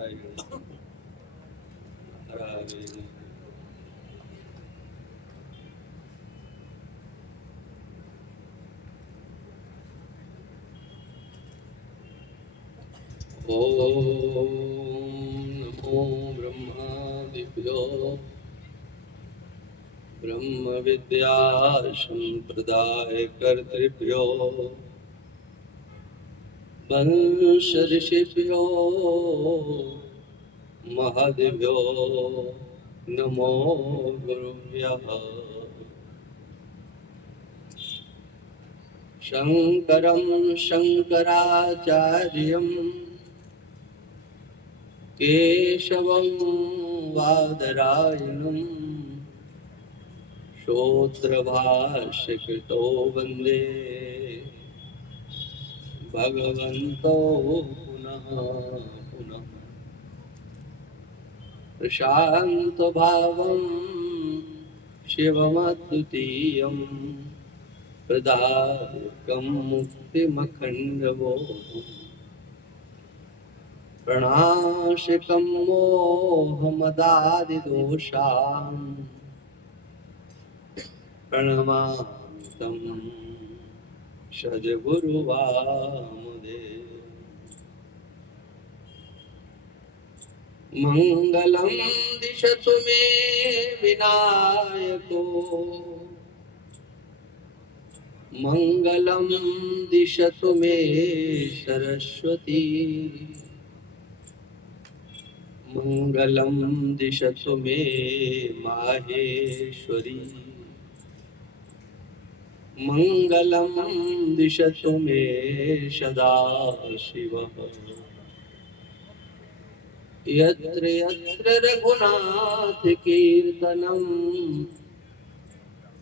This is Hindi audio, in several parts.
नमो ब्रह्मादिभ्यो ब्रह्म विद्या संप्रदाय कर्तृभ्यो वंश ऋषिभ्यो महद्भ्यो नमो गुरुभ्यः। शंकरं शंकराचार्यं केशवं वादरायणं श्रोत्रभाष्यकृतो वन्दे भगवन्तो पुनः पुनः। प्रशान्तभावं शिवमद्वितीयं प्रदायकं मुक्तिमखण्डबोधम् प्रणाशकं मोहमदादिदोषान् प्रणमान्तं सद्गुरुवामदेव। मङ्गलं दिशतु मे विनायको मङ्गलं दिशतु मे सरस्वती मङ्गलं दिशतु मे माहेश्वरी मङ्गलं दिशतु मे सदाशिवः। यत्र यत्र रघुनाथ कीर्तनं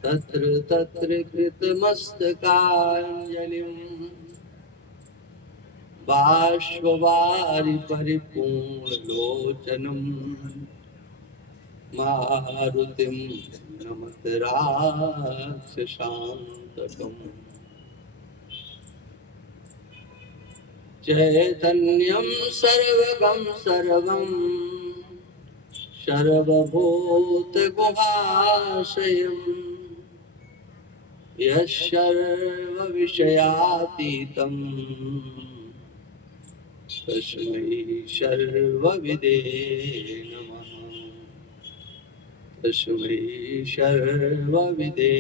तत्र तत्र कृतमस्तकाञ्जलिं बाष्पवारि परिपूर्णलोचनं मारुतिं नमत राक्षसान्तकम्। चैतन्यं सर्वगं सर्वं सर्वभूतगुहाशयं यस्सर्वविषयातीतं तस्मै सर्वविदे नमः। तस्मै सर्वविदे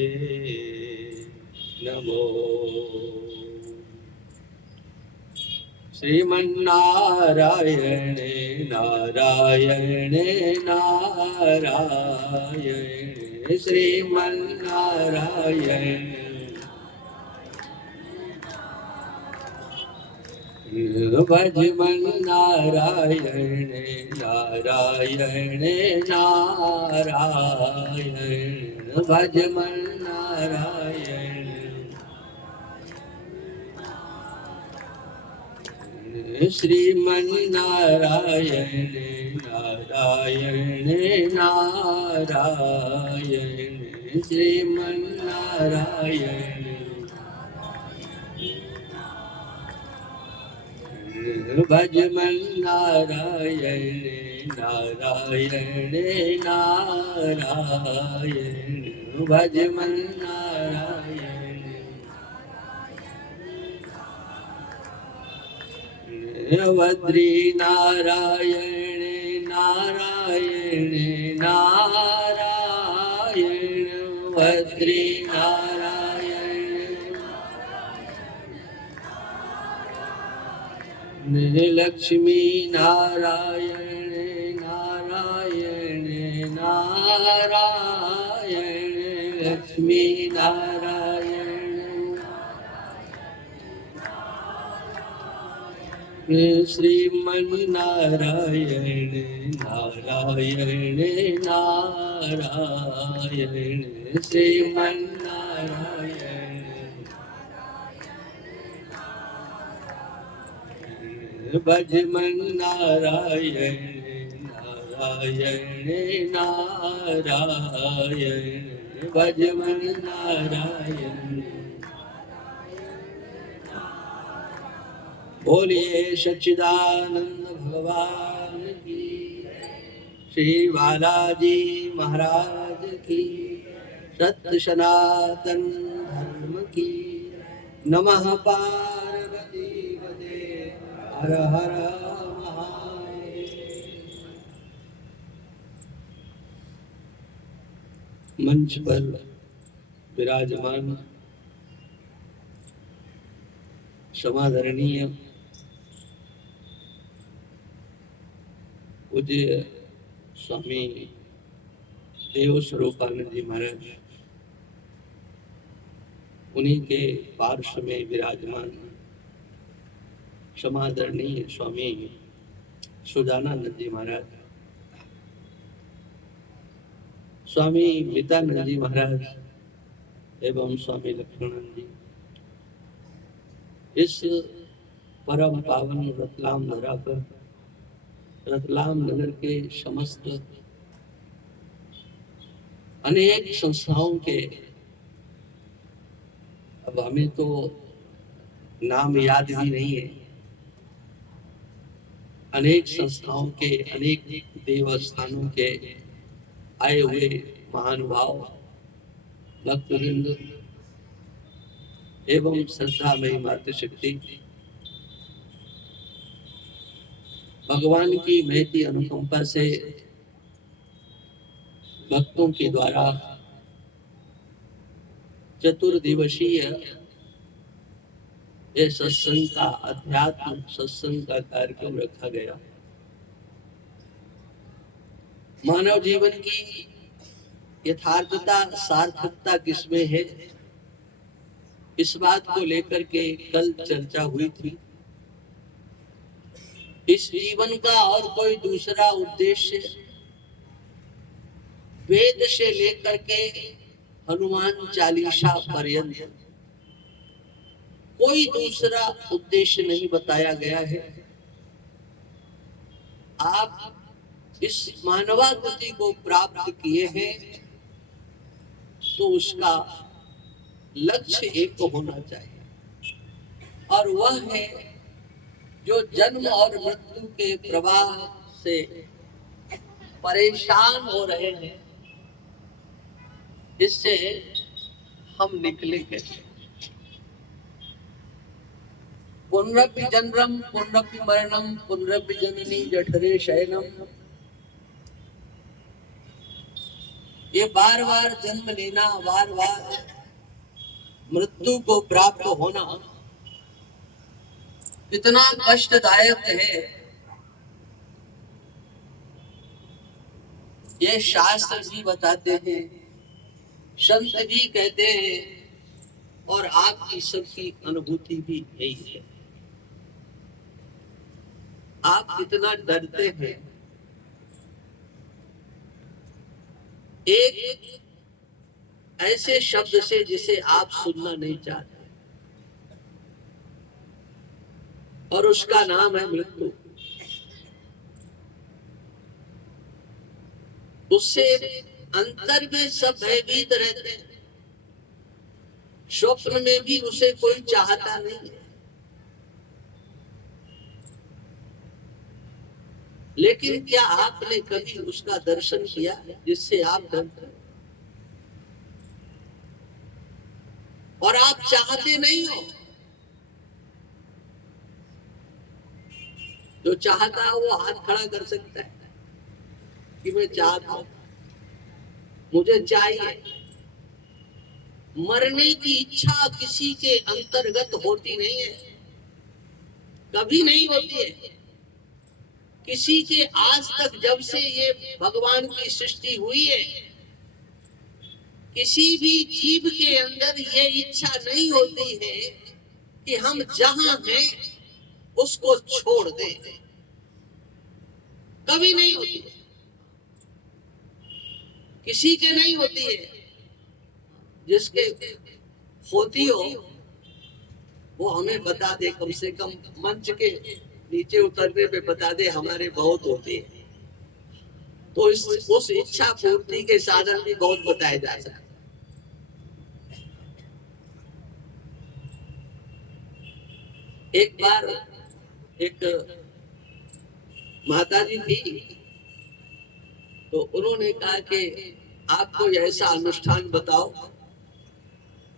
नमो। श्रीमन्नारायणे नारायणे नारायणे श्रीमन्नारायणे भजमन्नारायणे नारायणे नारायणे भजमन्नारायणे श्रीमन्नारायणे नारायणे नारायणे श्रीमन्नारायणे भजमन्नारायणे नारायणे नारायणे भजमन्नारायणे बद्री नारायणे नारायणे नारायण बद्री नारायणे लक्ष्मी नारायणे नारायणे नारायणे लक्ष्मी नारायण श्रीमन्नारायणे नारायणे नारायणे श्रीमन्नारायणे भजमन्नारायणे नारायणे नारायणे भजमन्नारायणे। बोलिए सच्चिदानंद भगवान श्री बालाजी महाराज की, सत्य सनातन धर्म की। नमः पार्वती पते हर हर महादेव। मंच पर विराजमान समादरणीय पूज्य स्वामी देव स्वरूपानंद जी महाराज, उन्हीं के पार्श्व में विराजमान समादरणीय स्वामी सुजानानंद जी महाराज, स्वामी मितानंद जी महाराज एवं स्वामी लक्ष्मणानंद जी, इस परम पावन रतलाम धरा पर रतलाम नगर के समस्त अनेक संस्थाओं के, अब हमें तो नाम याद भी नहीं है, अनेक संस्थाओं के, अनेक देवस्थानों के आए हुए महानुभाव भक्तवृंद एवं श्रद्धामयी मातृशक्ति, भगवान की महती अनुकंपा से भक्तों के द्वारा चतुर्दिवसीय ये सत्संग का, अध्यात्म सत्संग का कार्यक्रम रखा गया। मानव जीवन की यथार्थता, सार्थकता किसमें है, इस बात को लेकर के कल चर्चा हुई थी। इस जीवन का और कोई दूसरा उद्देश्य वेद से लेकर के हनुमान चालीसा पर्यंत कोई दूसरा उद्देश्य नहीं बताया गया है। आप इस मानवाकृति को प्राप्त किए हैं तो उसका लक्ष्य एक होना चाहिए, और वह है जो जन्म और मृत्यु के प्रवाह से परेशान हो रहे हैं, इससे हम निकले कैसे। पुनरपि जन्मं पुनरपि मरणं पुनरपि जननी जठरे शयनम, ये बार बार जन्म लेना, बार बार मृत्यु को प्राप्त होना कितना कष्टदायक है, ये शास्त्र भी बताते हैं, संत भी कहते हैं, और आपकी सबकी अनुभूति भी यही है। आप कितना डरते हैं। एक ऐसे शब्द से जिसे आप सुनना नहीं चाहते, और उसका नाम है मृत्यु। उससे अंतर में सब भयभीत रहते हैं, स्वप्न में भी उसे कोई चाहता नहीं है। लेकिन क्या आपने कभी उसका दर्शन किया जिससे आप डरते हैं? और आप चाहते नहीं हो। जो चाहता है वो हाथ खड़ा कर सकता है कि मैं चाहता हूं, मुझे चाहिए। मरने की इच्छा किसी के अंतर्गत होती नहीं है, कभी नहीं होती है। किसी के आज तक, जब से ये भगवान की सृष्टि हुई है, किसी भी जीव के अंदर ये इच्छा नहीं होती है कि हम जहां हैं उसको छोड़ दें, कभी नहीं होती है। किसी के नहीं होती है। जिसके होती हो वो हमें बता दे, कम से कम मंच के नीचे उतरने पे बता दे, हमारे बहुत होती है। तो उस इच्छा पूर्ति के साधन भी बहुत बताए जा सकते। एक बार एक माता जी थी, तो उन्होंने कहा कि आप कोई ऐसा अनुष्ठान बताओ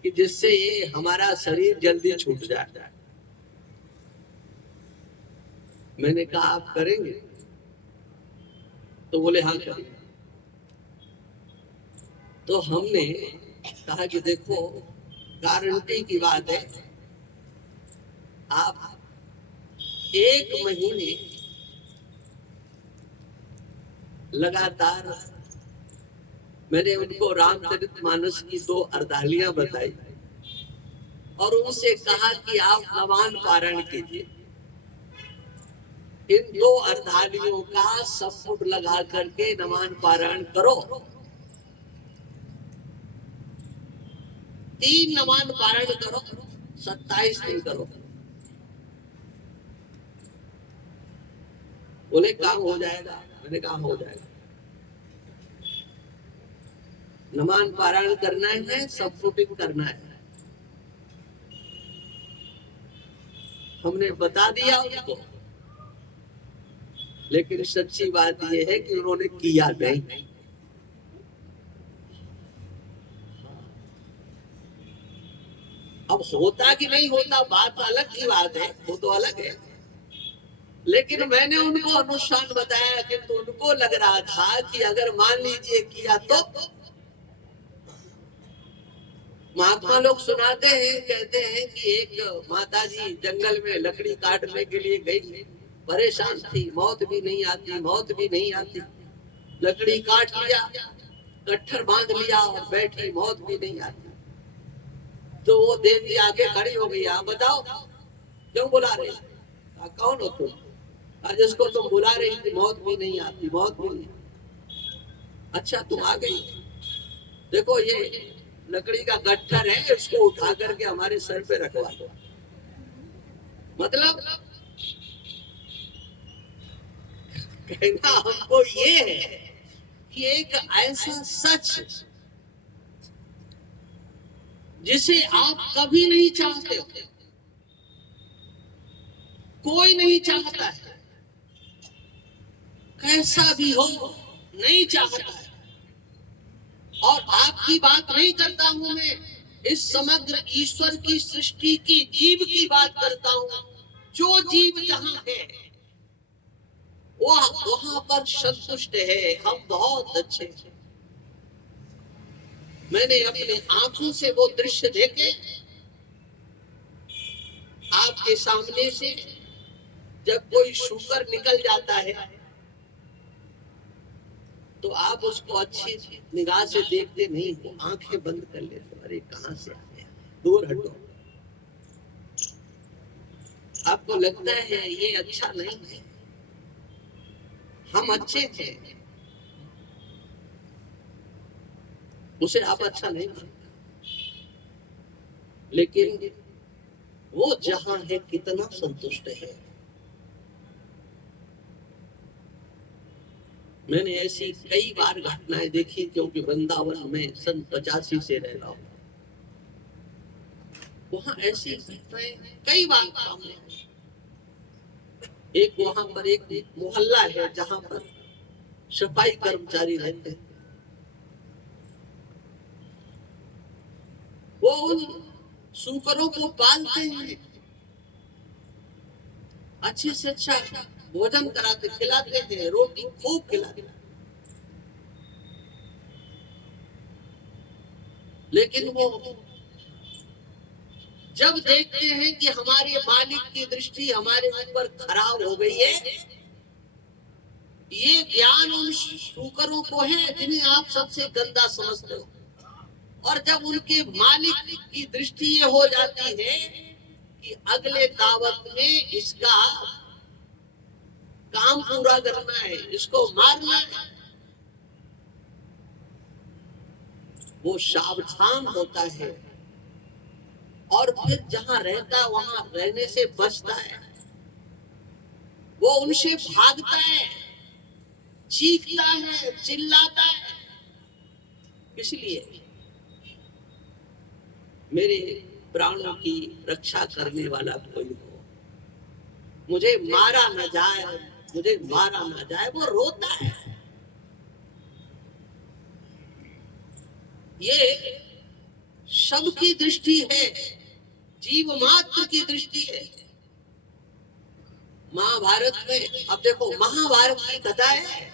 कि जिससे ये हमारा शरीर जल्दी छूट जाए। मैंने कहा आप करेंगे? तो बोले हाँ करेंगे। तो हमने कहा कि देखो, गारंटी की बात है, आप 1 महीने लगातार, मैंने उनको रामचरितमानस की 2 अर्धालियां बताई और उनसे कहा कि आप नवान पारायण कीजिए। इन 2 अर्धालियों का संपुट लगा करके नवान पारायण करो। 3 नवान पारायण करो, 27 दिन करो। बोले काम हो जाएगा? मैंने कहा हो जाएगा। नवान पारायण करना है, संपुटित करना है। हमने बता दिया उनको, लेकिन सच्ची बात यह है कि उन्होंने किया नहीं। अब होता कि नहीं होता बात अलग की बात है, वो तो अलग है। लेकिन मैंने उनको अनुष्ठान बताया, किंतु उनको लग रहा था कि अगर मान लीजिए किया तो। महात्मा लोग सुनाते हैं, कहते हैं कि एक माताजी जंगल में लकड़ी काटने के लिए गई, परेशान थी, मौत भी नहीं आती, मौत भी नहीं आती। लकड़ी काट लिया, कट्ठर बांध लिया और बैठी, मौत भी नहीं आती। तो वो देवी आगे खड़ी हो गई, आप बताओ क्यों बुला रही? कौन हो तुम? जिसको तुम बुला रही थी मौत भी नहीं आती, मौत भी नहीं। अच्छा तुम आ गई, देखो ये लकड़ी का गट्ठर है, इसको उठा करके हमारे सर पे रखवा दो। मतलब कहना हमको ये है कि एक ऐसा सच जिसे आप कभी नहीं चाहते हो, कोई नहीं चाहता है, कैसा भी हो नहीं चाहता है। और आपकी बात नहीं करता हूं मैं, इस समग्र ईश्वर की सृष्टि की जीव की बात करता हूं। जो जीव जहां है वहां पर संतुष्ट है, हम बहुत अच्छे हैं। मैंने अपने आंखों से वो दृश्य देखे, आपके सामने से जब कोई शुकर निकल जाता है तो आप उसको अच्छी निगाह से देखते नहीं हो, आंखें बंद कर लेते, अरे कहां से आ गया, दूर हटो। आपको लगता है ये अच्छा नहीं है, हम अच्छे थे, उसे आप अच्छा नहीं मानते। लेकिन वो जहां है कितना संतुष्ट है। मैंने ऐसी कई बार घटनाएं देखी, क्योंकि वृंदावन में सन 85 से रह रहा हूं। वहां ऐसी घटनाएं कई बार सामने आई। एक वहां पर एक मोहल्ला है जहां पर सफाई कर्मचारी रहते हैं। वो उन सूकरों को पालते हैं, अच्छे से अच्छा भोजन कराते, खिलाते हैं, रोटी खूब खिलाते हैं। लेकिन वो जब देखते हैं कि हमारे मालिक की दृष्टि हमारे ऊपर खराब हो गई है, ये ज्ञान उन शूकरों को है जिन्हें आप सबसे गंदा समझते हो। और जब उनके मालिक की दृष्टि ये हो जाती है कि अगले दावत में इसका काम पूरा करना है, इसको मारना है, वो सावधान होता है और फिर जहां रहता वहां रहने से बचता है। वो उनसे भागता है, चीखता है, चिल्लाता है। इसलिए मेरे प्राणों की रक्षा करने वाला कोई हो, मुझे मारा न जाए, मुझे मारा न जाए, वो रोता है। ये सबकी दृष्टि है, जीव मात्र की दृष्टि है। महाभारत में अब देखो, महाभारत की कथा है,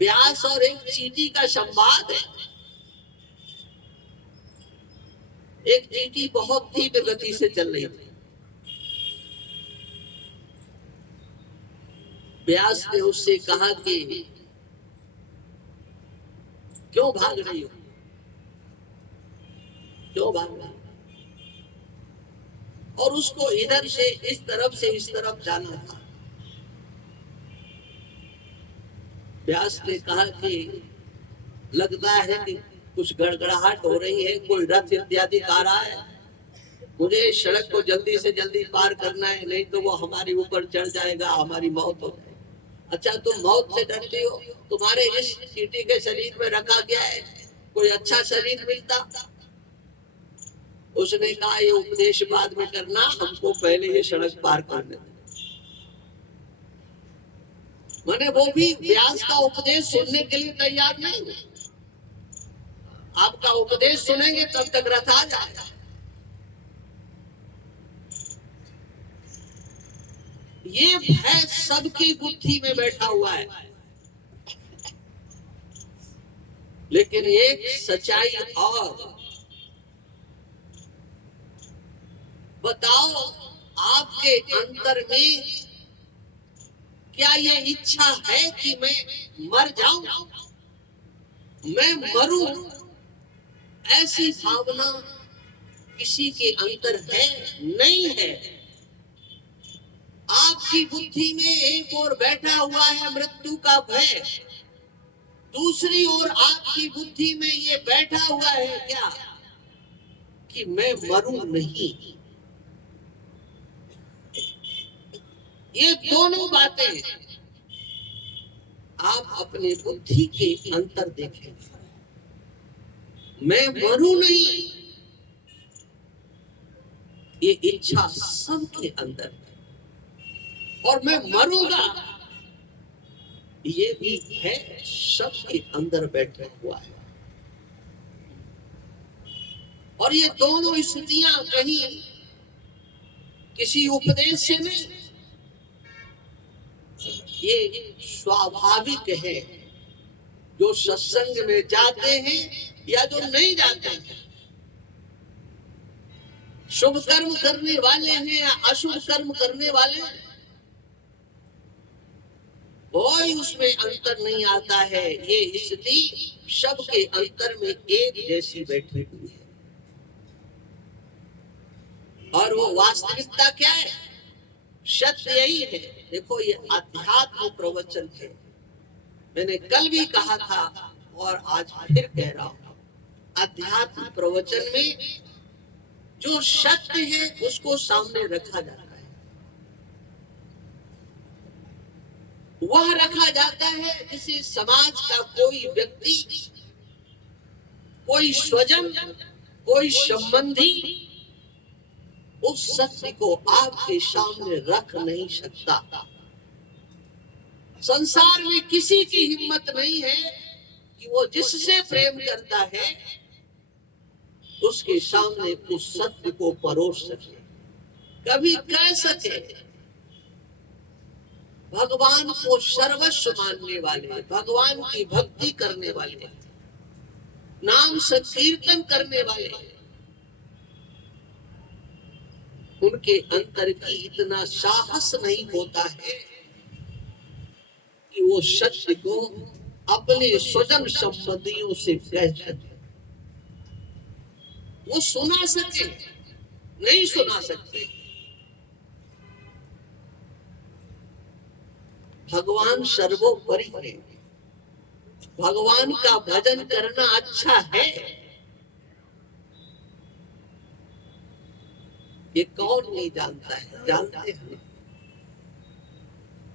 व्यास और एक चींटी का संवाद है। एक चींटी बहुत तीव्र गति से चल रही थी। व्यास ने उससे कहा कि क्यों भाग रही हो, क्यों भाग रही हो? और उसको इधर से इस तरफ जाना था। व्यास ने कहा कि लगता है कि कुछ गड़गड़ाहट हो रही है, कोई रथ इत्यादि आ रहा है, मुझे सड़क को जल्दी से जल्दी पार करना है, नहीं तो वो हमारे ऊपर चढ़ जाएगा, हमारी मौत हो जाएगी। अच्छा, तुम मौत से डरती हो? तुम्हारे इस चींटी के शरीर में रखा गया है, कोई अच्छा शरीर मिलता। उसने कहा ये उपदेश बाद में करना, हमको पहले ये सड़क पार करने दो। मैंने वो भी व्यास का उपदेश सुनने के लिए तैयार नहीं हुए। आपका उपदेश सुनेंगे तब तक रथ आ जाएगा। ये भय सबकी बुद्धि में बैठा हुआ है, लेकिन एक सच्चाई और बताओ, आपके अंतर में क्या ये इच्छा है कि मैं मर जाऊं, मैं मरूं? ऐसी भावना किसी के अंतर है? नहीं है। आपकी बुद्धि में एक ओर बैठा हुआ है मृत्यु का भय, दूसरी ओर आपकी बुद्धि में ये बैठा हुआ है क्या कि मैं मरूं नहीं। ये दोनों बातें आप अपने बुद्धि के अंतर देखें। मैं मरूं नहीं, ये इच्छा सबके अंदर है, और मैं मरूंगा ये भी है, सबके अंदर बैठा हुआ है। और ये दोनों स्थितियां कहीं किसी उपदेश से नहीं, ये स्वाभाविक है। जो सत्संग में जाते हैं या जो नहीं जाते हैं, शुभ कर्म करने वाले हैं या अशुभ कर्म करने वाले हैं, कोई उसमें अंतर नहीं आता है। ये स्थिति सबके अंतर में एक जैसी बैठी हुई है। और वो वास्तविकता क्या है? सत्य यही है। देखो, ये अध्यात्म प्रवचन है। मैंने कल भी कहा था और आज फिर कह रहा हूं, अध्यात्म प्रवचन में जो सत्य है उसको सामने रखा जाता है। वह रखा जाता है जिसे समाज का कोई व्यक्ति, कोई स्वजन, कोई संबंधी उस सत्य को आपके सामने रख नहीं सकता। संसार में किसी की हिम्मत नहीं है कि वो जिससे प्रेम करता है उसके सामने उस सत्य को परोस सके, कभी कह सके। भगवान को सर्वस्व मानने वाले, भगवान की भक्ति करने वाले, नाम संकीर्तन करने वाले, उनके अंतर की इतना साहस नहीं होता है कि वो सत्य को अपने स्वजन संबंधियों से कह सके। वो सुना सके, नहीं सुना सकते। भगवान सर्वोपरि है। भगवान का भजन करना अच्छा है, ये कौन नहीं जानता है? जानते हैं।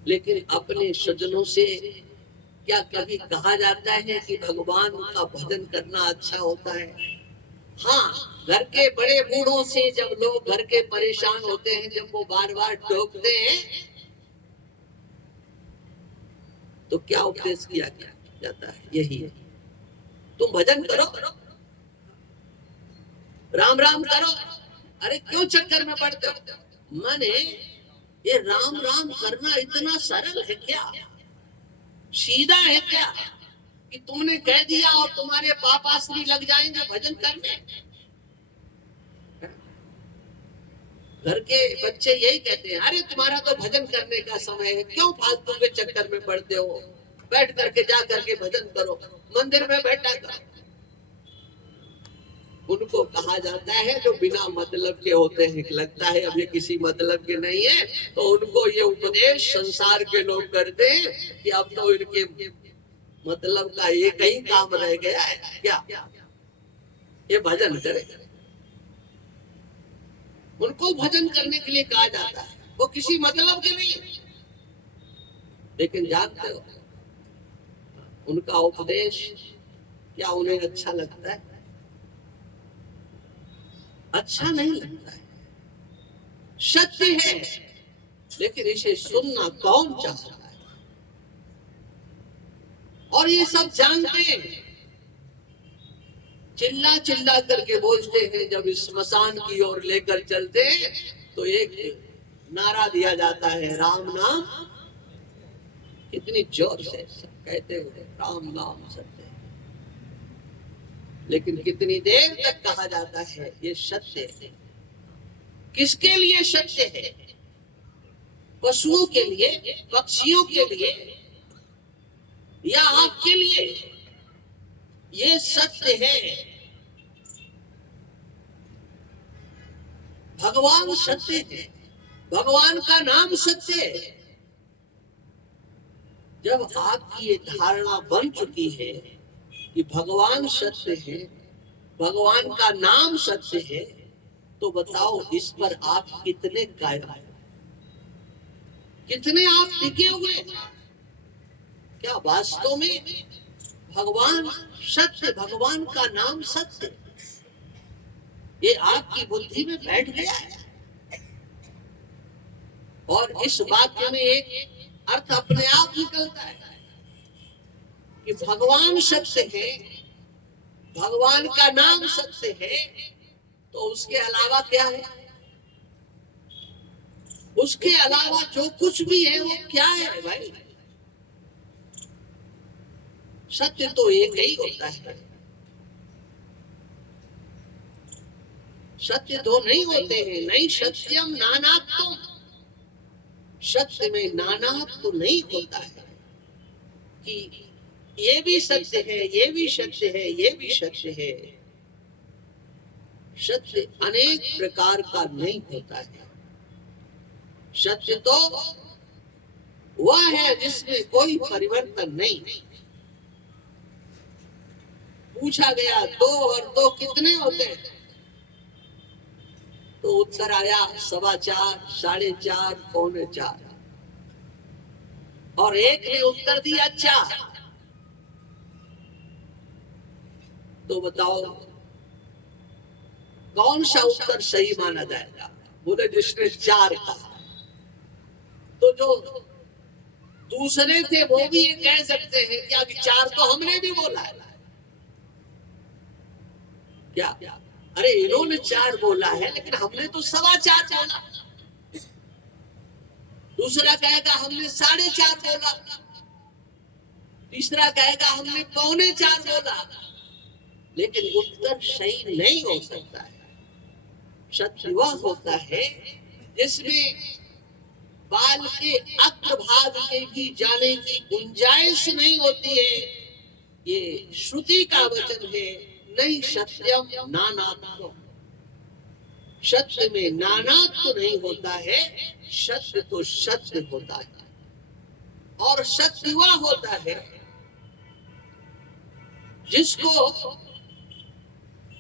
लेकिन अपने स्वजनों से क्या कभी कहा जाता है कि भगवान का भजन करना अच्छा होता है? हाँ, घर के बड़े बूढ़ों से जब लोग घर के परेशान होते हैं, जब वो बार बार टोकते हैं, तो क्या उपदेश किया जाता है? यही है, तुम भजन करो, राम राम करो। अरे क्यों चक्कर में पड़ते हो? माने ये राम राम करना इतना सरल है क्या, सीधा है क्या कि तुमने कह दिया और तुम्हारे पापाश्री लग जाएंगे भजन करने? घर के बच्चे यही कहते हैं, अरे तुम्हारा तो भजन करने का समय है, क्यों फालतू के चक्कर में पड़ते हो, बैठ करके जा करके भजन करो, मंदिर में बैठा करो। उनको कहा जाता है जो बिना मतलब के होते हैं, लगता है अब ये किसी मतलब के नहीं है, तो उनको ये उपदेश संसार के लोग करते हैं कि अब तो इनके मतलब का एक ही काम रह गया है, क्या? ये भजन करे। उनको भजन करने के लिए कहा जाता है, वो किसी मतलब के नहीं है। लेकिन जानते हो उनका उपदेश क्या उन्हें अच्छा लगता है? अच्छा नहीं लगता है। सत्य है, लेकिन इसे सुनना कौन चाहता है? और ये सब जानते हैं, चिल्ला चिल्ला करके बोलते हैं। जब इस स्मशान की ओर लेकर चलते हैं तो एक नारा दिया जाता है, राम नाम। कितनी जोर से कहते हुए राम नाम सत्य है, लेकिन कितनी देर तक कहा जाता है ये सत्य है। किसके लिए सत्य है? पशुओं के लिए, पक्षियों के लिए, या आपके लिए? ये सत्य है। भगवान सत्य है, भगवान का नाम सत्य है। जब आपकी ये धारणा बन चुकी है कि भगवान सत्य है, भगवान का नाम सत्य है, तो बताओ इस पर आप कितने कायम हैं, कितने आप टिके हुए? क्या वास्तव में भगवान सत्य, भगवान का नाम सत्य, ये आपकी बुद्धि में बैठ गया है? और इस वाक्य में एक अर्थ अपने आप निकलता है कि भगवान सत्य है, भगवान का नाम सत्य है, तो उसके अलावा क्या है? उसके अलावा जो कुछ भी है वो क्या है भाई? सत्य तो एक ही होता है, सत्य दो नहीं होते हैं। नहीं सत्यम नानात्म, सत्य में नानात्म नहीं होता है कि ये भी सत्य है, ये भी सत्य है, ये भी सत्य है। सत्य अनेक प्रकार का नहीं होता है। सत्य तो वह है जिसमें कोई परिवर्तन नहीं। पूछा गया 2 और 2 कितने होते हैं? तो उत्तर आया 4.25, 4.5, 4.25। और एक ने उत्तर दिया 4। तो बताओ कौन सा उत्तर सही माना जाएगा? बोले जिसने 4 कहा। तो जो दूसरे थे वो भी ये कह सकते हैं कि अभी 4 तो हमने भी बोला है। क्या? अरे इन्होंने 4 बोला है, लेकिन हमने तो 4.25 बोला। दूसरा कहेगा हमने 4.5 बोला, तीसरा कहेगा हमने 3.25 बोला, लेकिन उत्तर सही नहीं हो सकता है। सत्य वह होता है जिसमें बाल के अग्रभाग के भी जाने की गुंजाइश नहीं होती है। ये श्रुति का वचन है, नहीं सत्यम नानात्म। सत्य में नानात्व नहीं होता है, सत्य तो सत्य होता है। और सत्य वह होता है जिसको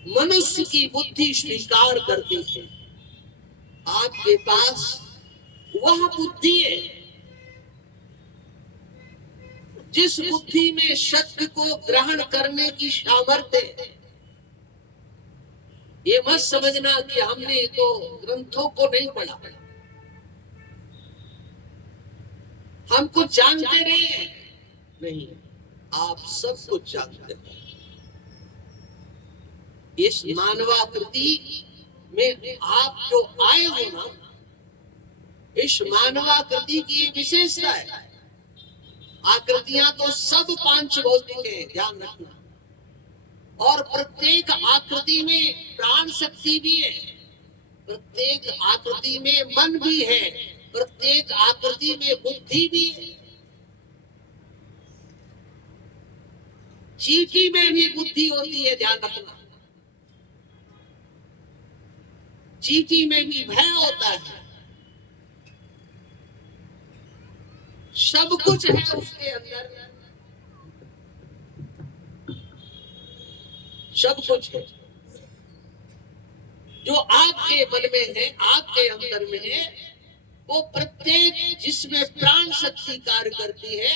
मनुष्य की बुद्धि स्वीकार करती है। आपके पास वह बुद्धि है जिस बुद्धि में सत्य को ग्रहण करने की सामर्थ्य है। ये मत समझना कि हमने तो ग्रंथों को नहीं पढ़ा, हम कुछ जानते नहीं, आप सब कुछ जानते हो। इस मानवाकृति में आप जो आए हो ना, इस मानवाकृति की विशेषता है। आकृतियां तो सब पांच भौतिक है, ध्यान रखना, और प्रत्येक आकृति में प्राण शक्ति भी है, प्रत्येक आकृति में मन भी है, प्रत्येक आकृति में बुद्धि भी है। चींटी में भी बुद्धि होती है, ध्यान रखना। चींटी में भी भय होता है। सब कुछ है उसके अंदर, सब कुछ है जो आपके मन में है, आपके अंदर में है। वो प्रत्येक जिसमें प्राण शक्ति कार्य करती है,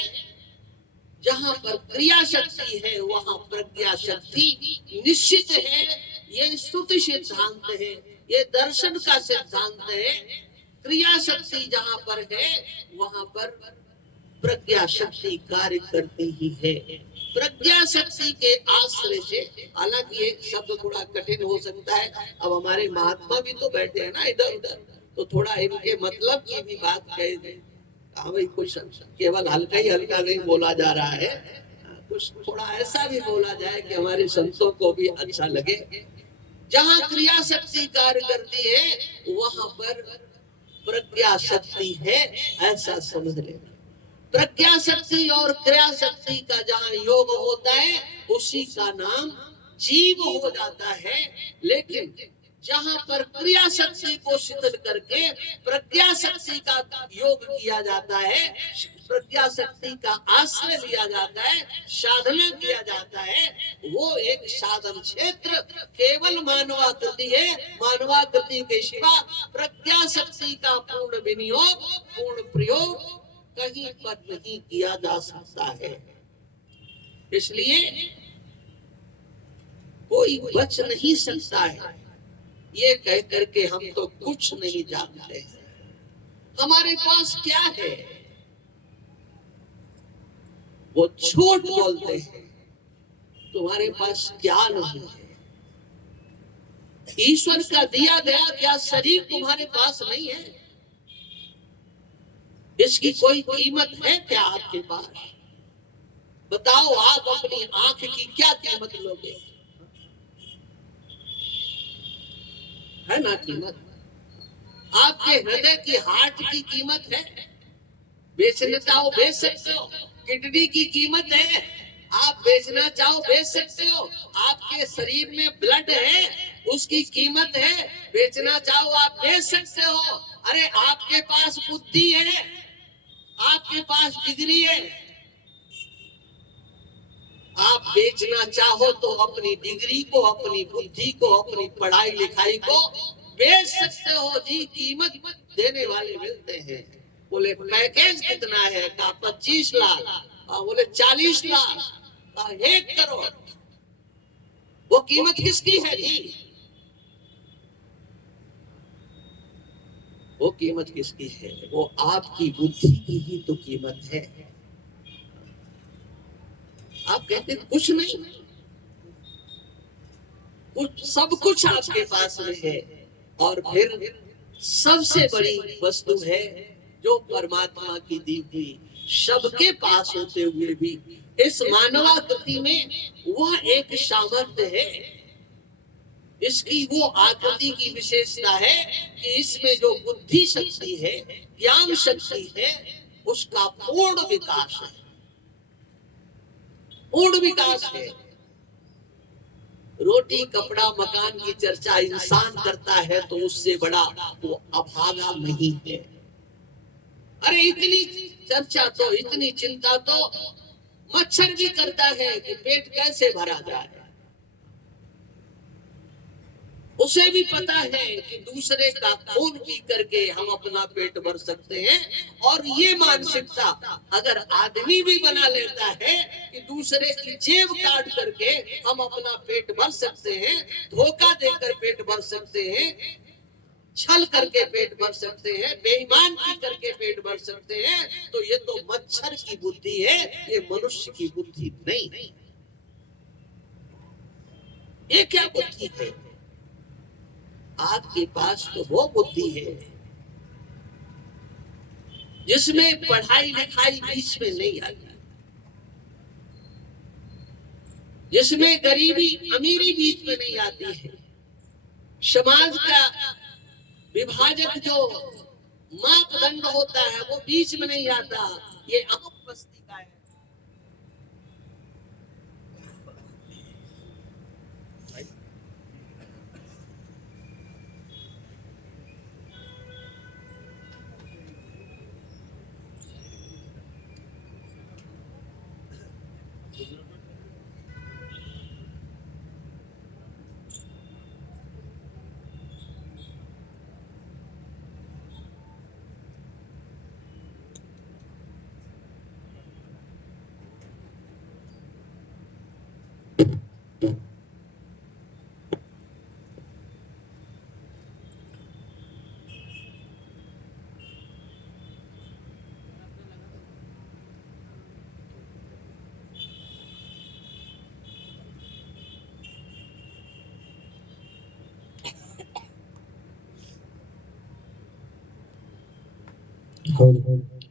जहां पर क्रिया शक्ति है वहां प्रज्ञा शक्ति निश्चित है। ये स्तुति सिद्धांत है, ये दर्शन का सिद्धांत है। क्रिया शक्ति जहां पर है वहां पर प्रज्ञा शक्ति कार्य करती ही है। प्रज्ञा शक्ति के आश्रय से, हालांकि ये शब्द थोड़ा कठिन हो सकता है, अब हमारे महात्मा भी तो बैठे हैं ना इधर उधर, तो थोड़ा इनके मतलब की भी बात कह दें। हाँ भाई, कुछ केवल हल्का ही हल्का नहीं बोला जा रहा है, कुछ थोड़ा ऐसा भी बोला जाए कि हमारे संतों को भी अच्छा लगे। जहां क्रिया शक्ति कार्य करती है वहां पर प्रज्ञा शक्ति है, ऐसा समझ लेना। प्रज्ञा शक्ति और क्रिया शक्ति का जहां योग होता है उसी का नाम जीव हो जाता है। लेकिन जहां पर क्रिया शक्ति को शिथिल करके प्रज्ञा शक्ति का योग किया जाता है, प्रज्ञा शक्ति का आश्रय लिया जाता है, साधना किया जाता है, वो एक साधन क्षेत्र केवल मानवाकृति है। मानवाकृति के सिवा प्रज्ञा शक्ति का पूर्ण विनियोग, पूर्ण प्रयोग कहीं पर नहीं किया जा सकता है। इसलिए कोई बच नहीं सकता है ये कह करके हम तो कुछ नहीं जानते हैं। हमारे पास क्या है वो झूठ बोलते हैं, तुम्हारे पास क्या नहीं है। ईश्वर का दिया गया क्या शरीर तुम्हारे पास नहीं है? इसकी कोई कीमत है क्या आपके पास? बताओ, आप अपनी आंख की क्या कीमत लोगे? है ना कीमत? आपके हृदय की, हार्ट की कीमत है? बेचना चाहो बेच सकते हो। किडनी की कीमत है, आप बेचना चाहो बेच सकते हो। आपके शरीर में ब्लड है, उसकी कीमत है, बेचना चाहो आप बेच सकते हो। अरे आपके पास बुद्धि है, आपके पास डिग्री है, आप बेचना चाहो तो अपनी डिग्री को, अपनी बुद्धि को, अपनी पढ़ाई लिखाई को बेच सकते हो जी। कीमत देने वाले मिलते हैं। बोले पैकेज कितना है? का 25 लाख, बोले 40 लाख, 1 करोड़। वो कीमत किसकी है जी? वो कीमत किसकी है? वो आपकी बुद्धि की ही तो कीमत है। आप कहते कुछ नहीं, कुछ, सब कुछ आपके पास में है। और फिर सबसे बड़ी वस्तु है जो परमात्मा की दी हुई, सबके पास होते हुए भी इस मानवाकृति में वह एक सामर्थ्य है। इसकी वो आकृति की विशेषता है कि इसमें जो बुद्धि शक्ति है, ज्ञान शक्ति है, उसका पूर्ण विकास है, पूर्ण विकास है। रोटी कपड़ा मकान की चर्चा इंसान करता है तो उससे बड़ा वो अभागा नहीं है। अरे इतनी चर्चा तो, इतनी चिंता तो मच्छर भी करता है कि पेट कैसे भरा जाए। उसे भी पता है कि दूसरे का खून पी करके हम अपना पेट भर सकते हैं। और ये मानसिकता अगर आदमी भी बना लेता है कि दूसरे की जेब काट करके हम अपना पेट भर सकते हैं, धोखा देकर पेट भर सकते हैं, छल करके पेट भर सकते हैं, बेईमानी करके पेट भर सकते हैं, तो ये तो मच्छर की बुद्धि है, ये मनुष्य की बुद्धि नहीं। ये क्या बुद्धि है? आपके पास तो वो बुद्धि है जिसमें पढ़ाई लिखाई बीच में नहीं आती, जिसमें गरीबी अमीरी बीच में नहीं आती है, समाज का विभाजक जो मापदंड होता है वो बीच में नहीं आता। ये अमुक बस्ती का है,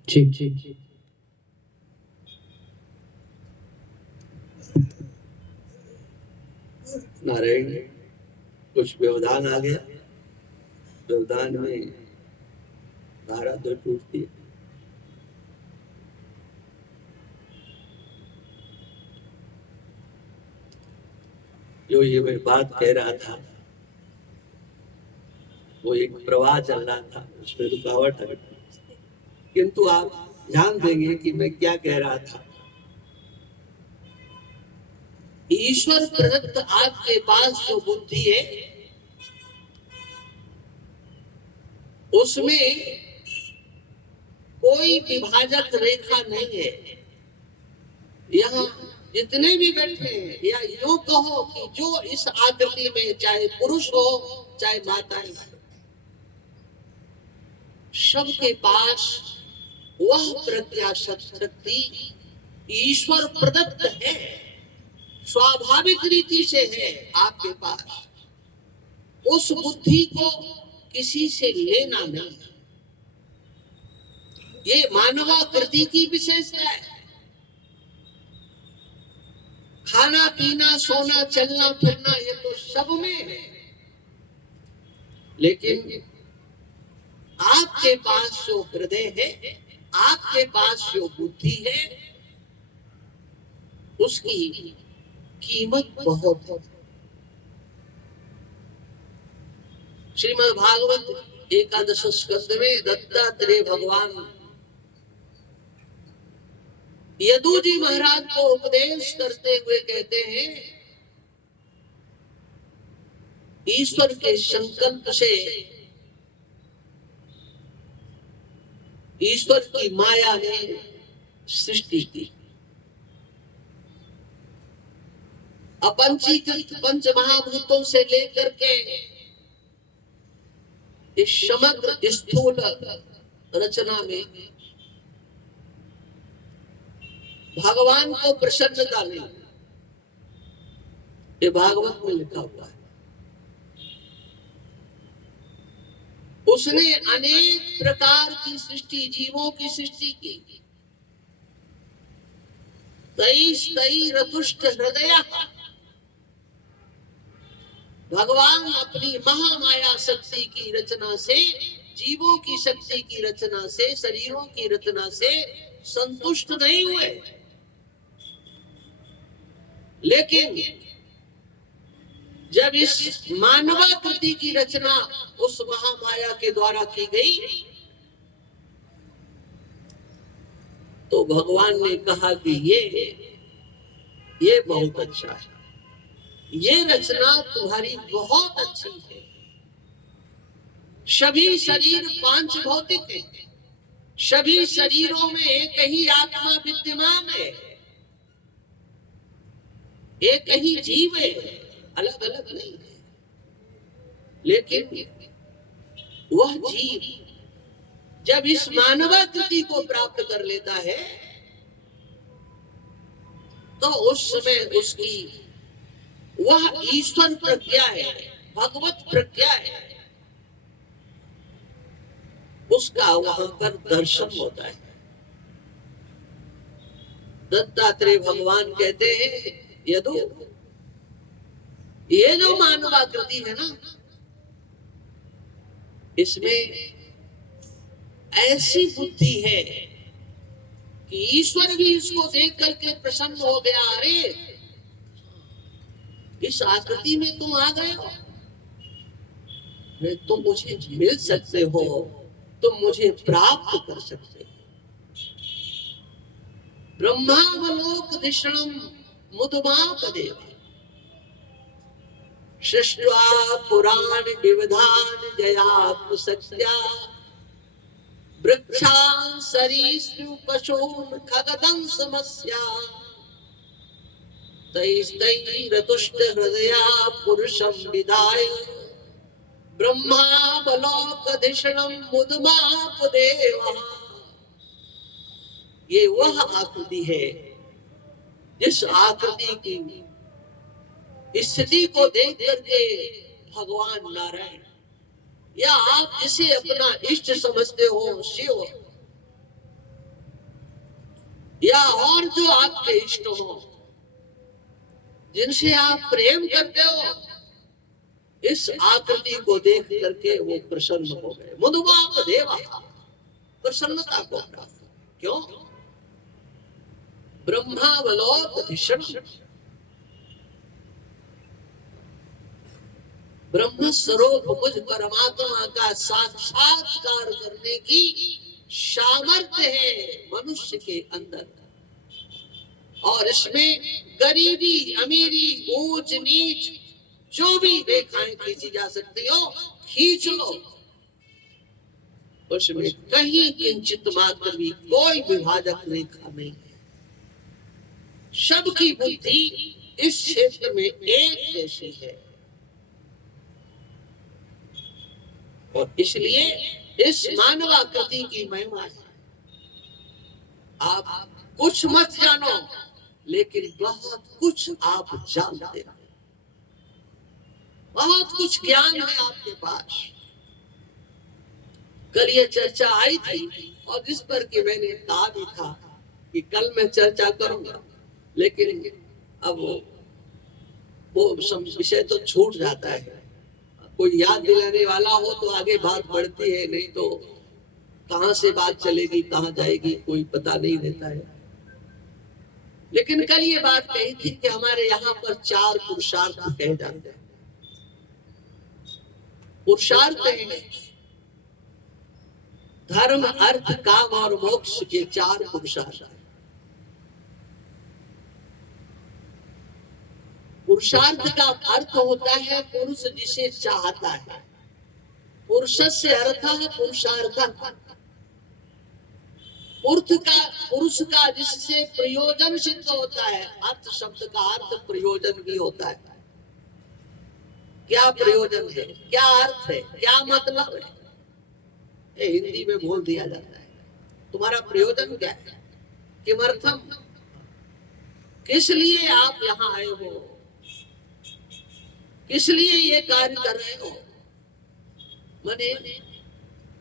ठीक ठीक। नारायण, कुछ व्यवधान आ गया, व्यवधान में धारा तो टूटती है। जो ये मैं बात कह रहा था वो एक प्रवाह चल रहा था, उसमें रुकावट है, किंतु आप ध्यान देंगे कि मैं क्या कह रहा था। ईश्वर प्रदत्त आपके पास जो बुद्धि है उसमें कोई विभाजक रेखा नहीं है। यहाँ जितने भी बैठे हैं या यूं कहो कि जो इस आकृति में चाहे पुरुष हो चाहे माताएं, सबके पास वह प्रज्ञा शक्ति ईश्वर प्रदत्त है, स्वाभाविक रीति से है आपके पास। उस बुद्धि को किसी से लेना नहीं, ये मानवाकृति की विशेषता है। खाना पीना सोना चलना फिरना ये तो सब में है, लेकिन आपके पास जो हृदय है, आपके पास जो बुद्धि है, उसकी कीमत बहुत है। श्रीमद् भागवत एकादश स्कंद में दत्तात्रेय भगवान यदु जी महाराज को उपदेश करते हुए कहते हैं, ईश्वर के संकल्प से ईश्वर की माया ने सृष्टि की। अपंचीकृत पंच महाभूतों से लेकर के इस समग्र स्थूल रचना में भगवान को प्रसन्नता नहीं, ये भागवत में लिखा हुआ है। उसने अनेक प्रकार की सृष्टि, जीवों की सृष्टि की। तई रतुष्ट हृदय, भगवान अपनी महामाया शक्ति की रचना से, जीवों की शक्ति की रचना से, शरीरों की रचना से संतुष्ट नहीं हुए, लेकिन जब इस मानवाकृति की रचना उस महामाया के द्वारा की गई तो भगवान ने कहा कि ये बहुत अच्छा है, ये रचना तुम्हारी बहुत अच्छी है। सभी शरीर पांच भौतिक है, सभी शरीरों में एक ही आत्मा विद्यमान है, एक ही जीव है, अलग अलग नहीं है। लेकिन वह जीव जब इस मानवाकृति को प्राप्त कर लेता है तो उस समय उसकी वह ईश्वर प्रज्ञा है, भगवत प्रज्ञा है, उसका वहां पर दर्शन होता है। दत्तात्रेय भगवान कहते हैं, यदु ये जो मानवाकृति है ना, इसमें ऐसी बुद्धि है कि ईश्वर भी इसको देख करके प्रसन्न हो गया। अरे इस आकृति में तुम आ गए हो, तुम मुझे मिल सकते हो, तुम मुझे प्राप्त कर सकते हो। ब्रह्मावलोक धिषणम मुदमापदेव सृष्ट्वा पुराण विविधान जयात्म सत्या वृक्षान् सरीसृप पशून् खगदंसमस्या तैस्तैरतुष्ट हृदया पुरुषं विदाय ब्रह्मावलोकधिषणं मुदमापदेवः। ये वह आकृति है जिस आकृति की स्थिति को देख करके भगवान नारायण, या आप जिसे अपना इष्ट समझते हो, शिव, या और जो आपके इष्ट हो, जिनसे आप प्रेम करते हो, इस आकृति को देख करके वो प्रसन्न हो गए। मुदमापदेवः, प्रसन्नता को प्राप्त। क्यों? ब्रह्मावलोकधिषणम्, ब्रह्म स्वरूप मुझ परमात्मा का साक्षात्कार करने की सामर्थ्य है मनुष्य के अंदर, और इसमें गरीबी, अमीरी, ऊंच नीच जो भी रेखाएं खींची जा सकती हो, खींच लो, उसमें कहीं किंचित मात्र भी कोई विभाजक रेखा नहीं है। सबकी बुद्धि इस क्षेत्र में एक जैसी है, और इसलिए इस मानवाकृति की महिमा है। आप कुछ मत जानो, लेकिन बहुत कुछ आप जानते हो, बहुत कुछ ज्ञान है आपके पास। कल ये चर्चा आई थी, और जिस पर कि मैंने कहा भी था कि कल मैं चर्चा करूंगा, लेकिन अब वो विषय तो छूट जाता है। कोई याद दिलाने वाला हो तो आगे बात बढ़ती है, नहीं तो कहां से बात चलेगी, कहां जाएगी, कोई पता नहीं रहता है। लेकिन कल ये बात कही थी कि हमारे यहाँ पर 4 पुरुषार्थ कहे जाते हैं। पुरुषार्थ है धर्म, अर्थ, काम और मोक्ष के 4 पुरुषार्थ। पुरुषार्थ का अर्थ होता है पुरुष जिसे चाहता है। पुरुष से अर्थ है पुरुषार्थ। पुरुष का जिससे प्रयोजन सिद्ध होता है। अर्थ शब्द का अर्थ प्रयोजन भी होता है। क्या प्रयोजन है, क्या अर्थ है, क्या मतलब है, ये हिंदी में बोल दिया जाता है। तुम्हारा प्रयोजन क्या है, किमर्थम, किस लिए आप यहाँ आए हो, किस लिए ये कार्य कर रहे हो। माने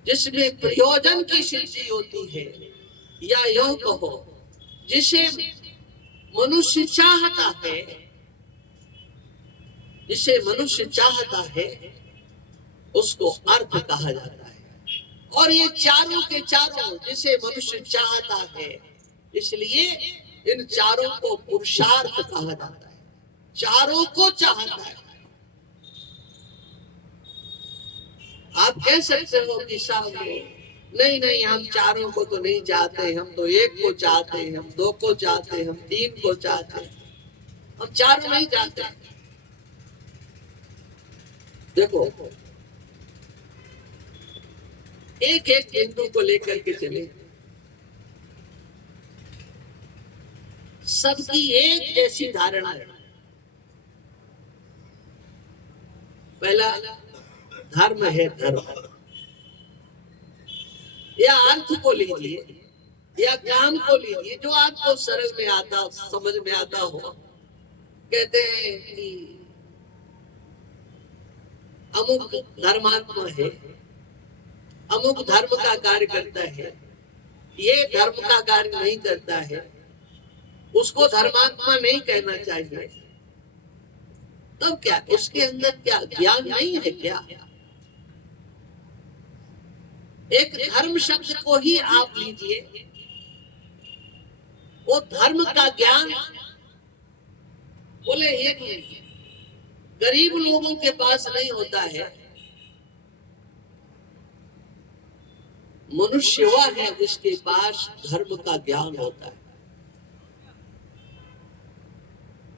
जिसमें प्रयोजन की सिद्धि होती है, या यह कहो जिसे मनुष्य चाहता है, जिसे मनुष्य चाहता है उसको अर्थ कहा जाता है। और ये चारों के चारों जिसे मनुष्य चाहता है, इसलिए इन चारों को पुरुषार्थ कहा जाता है। चारों को चाहता है। आप कह सकते हो कि साहब नहीं नहीं, हम चारों को तो नहीं चाहते, हम तो एक को चाहते हैं, हम 2 को चाहते हैं, हम 3 को चाहते हैं, हम चारों नहीं चाहते। देखो, एक एक बिंदु को लेकर के चले, सबकी एक जैसी धारणा है। पहला धर्म है, धर्म या अर्थ को लीजिए या काम को लीजिए, जो आपको सरल में आता, समझ में आता हो। कहते हैं कि अमुक धर्मात्मा है, अमुक धर्म का कार्य करता है, ये धर्म का कार्य नहीं करता है, उसको धर्मात्मा नहीं कहना चाहिए, तब क्या उसके अंदर क्या ज्ञान नहीं है क्या? एक धर्म शब्द को ही आप लीजिए, वो धर्म का ज्ञान बोले एक गरीब लोगों के पास नहीं होता है, मनुष्य वह है जिसके पास धर्म का ज्ञान होता है।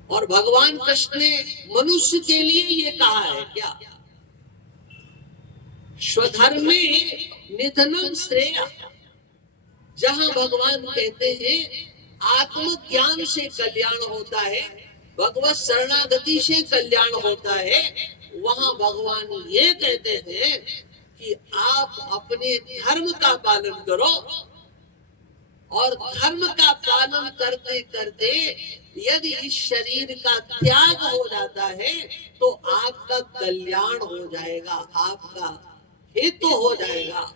और भगवान कृष्ण ने मनुष्य के लिए ये कहा है क्या? स्वधर्मे निधनम श्रेय। जहां भगवान कहते हैं आत्मज्ञान से कल्याण होता है, भगवत शरणागति से कल्याण होता है, वहां भगवान ये कहते हैं कि आप अपने धर्म का पालन करो, और धर्म का पालन करते करते यदि इस शरीर का त्याग हो जाता है तो आपका कल्याण हो जाएगा, आपका हित तो हो जाएगा।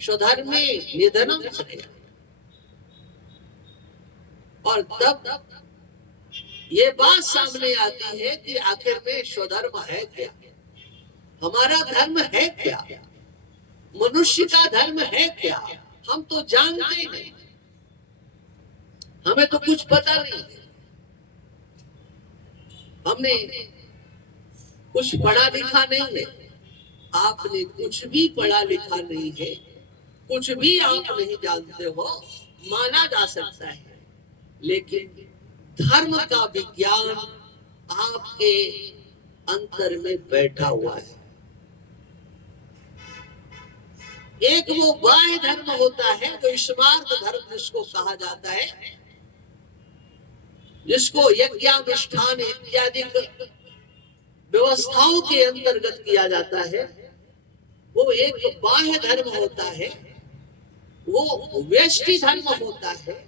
स्वधर्मे निधनम श्रेय। और तब ये बात सामने आती है कि आखिर में स्वधर्म है क्या, हमारा धर्म है क्या, मनुष्य का धर्म है क्या? हम तो जानते ही नहीं, हमें तो कुछ पता नहीं, हमने कुछ पढ़ा लिखा नहीं है, आपने कुछ भी पढ़ा लिखा नहीं है, कुछ भी आप नहीं जानते हो, माना जा सकता है, लेकिन धर्म का विज्ञान आपके अंतर में बैठा हुआ है। एक वो बाह्य धर्म होता है जो स्मार्त धर्म जिसको कहा जाता है, जिसको यज्ञानुष्ठान इत्यादि व्यवस्थाओं के अंतर्गत किया जाता है, वो एक बाह्य धर्म होता है, वो व्यष्टि धर्म होता है।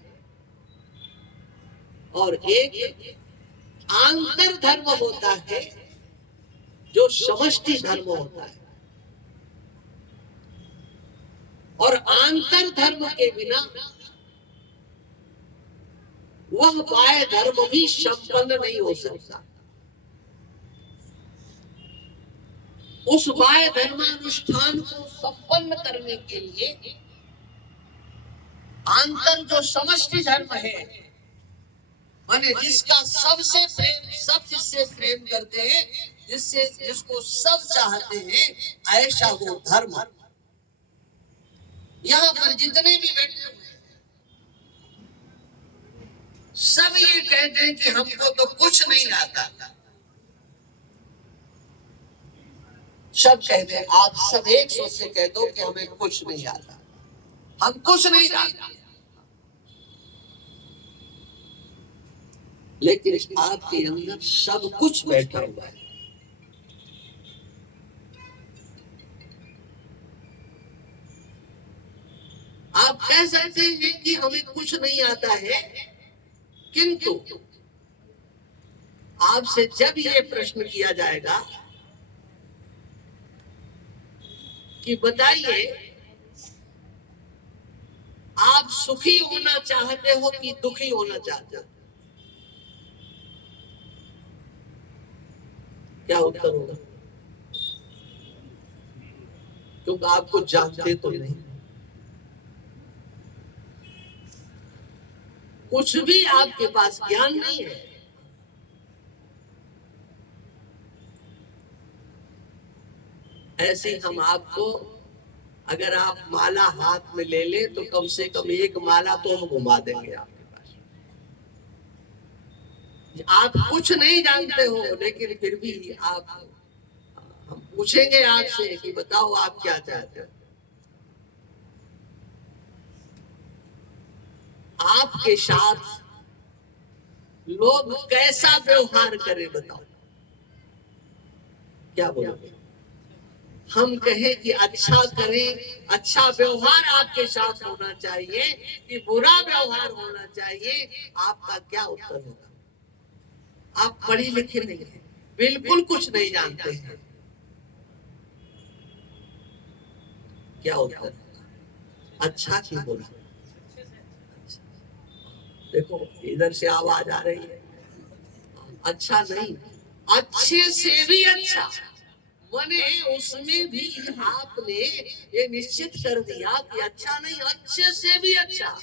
और एक आंतर धर्म होता है जो समष्टि धर्म होता है। और आंतर धर्म के बिना वह बाह्य धर्म भी संपन्न नहीं हो सकता। उस बाह्य धर्मानुष्ठान को संपन्न करने के लिए आंतर जो समष्टि धर्म है, माने जिसका सबसे प्रेम, सब जिससे प्रेम करते हैं, जिससे जिसको सब चाहते हैं, ऐसा वो धर्म। यहाँ पर जितने भी बैठे हुए सब ये कहते हैं कि हमको तो कुछ नहीं आता। सब कहते हैं, आप सब एक सोच से कह दो कि हमें कुछ नहीं आता, हम कुछ नहीं जानते, लेकिन आपके अंदर सब कुछ बैठा हुआ है। आप कह सकते हैं कि हमें कुछ नहीं आता है, किंतु आपसे जब ये प्रश्न किया जाएगा कि बताइए आप सुखी होना चाहते हो कि दुखी होना चाहते हो, क्या उत्तर होगा? क्योंकि आप कुछ जानते तो नहीं, कुछ भी आपके पास ज्ञान नहीं है। ऐसे हम आपको, अगर आप माला हाथ में ले ले तो कम से कम एक माला तो हम घुमा देंगे आपके पास। आप कुछ नहीं जानते हो, लेकिन फिर भी आप, हम पूछेंगे आपसे कि बताओ आप क्या चाहते हो। आपके साथ लोग कैसा व्यवहार करें बताओ, क्या बोलोगे? हम कहें कि अच्छा करें, अच्छा व्यवहार आपके साथ होना चाहिए कि बुरा व्यवहार होना चाहिए, आपका क्या उत्तर होगा? आप पढ़े लिखे नहीं हैं, बिल्कुल कुछ नहीं जानते हैं, क्या उत्तर? अच्छा क्यों बोला? देखो इधर से आवाज आ रही है, अच्छा नहीं, अच्छे से भी अच्छा। माने उसमें भी आपने ये निश्चित कर दिया कि अच्छा नहीं, अच्छे से भी अच्छा।